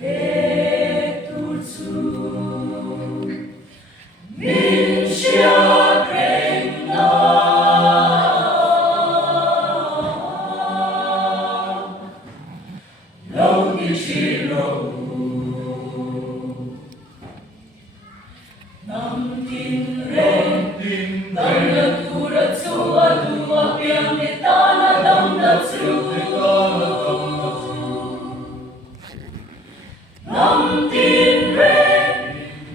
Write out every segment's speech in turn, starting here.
Peturzu Mintia Regna Logichiro Namtin Ren Natura Tua Dua Pianetana Damna Namtin Ren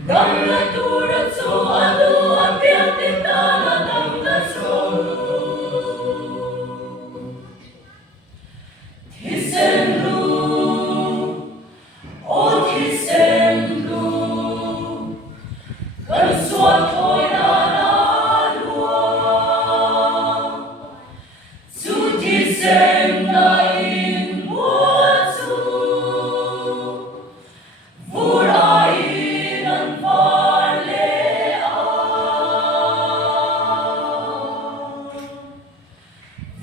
Natura Tua Dua Pianetana Damna Tisenlu O Tisenlu Kan suatoi na lua Su Tisen na in muatu Vurai nan valea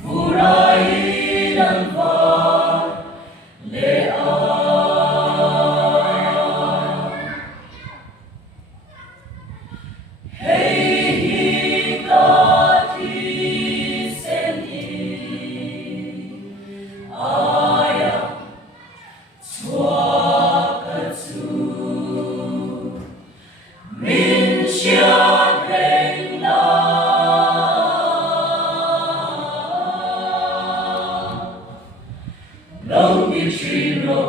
Vurai nan valea Hei hikati seni Aya Tuakatsu Mintia Regna Logichiro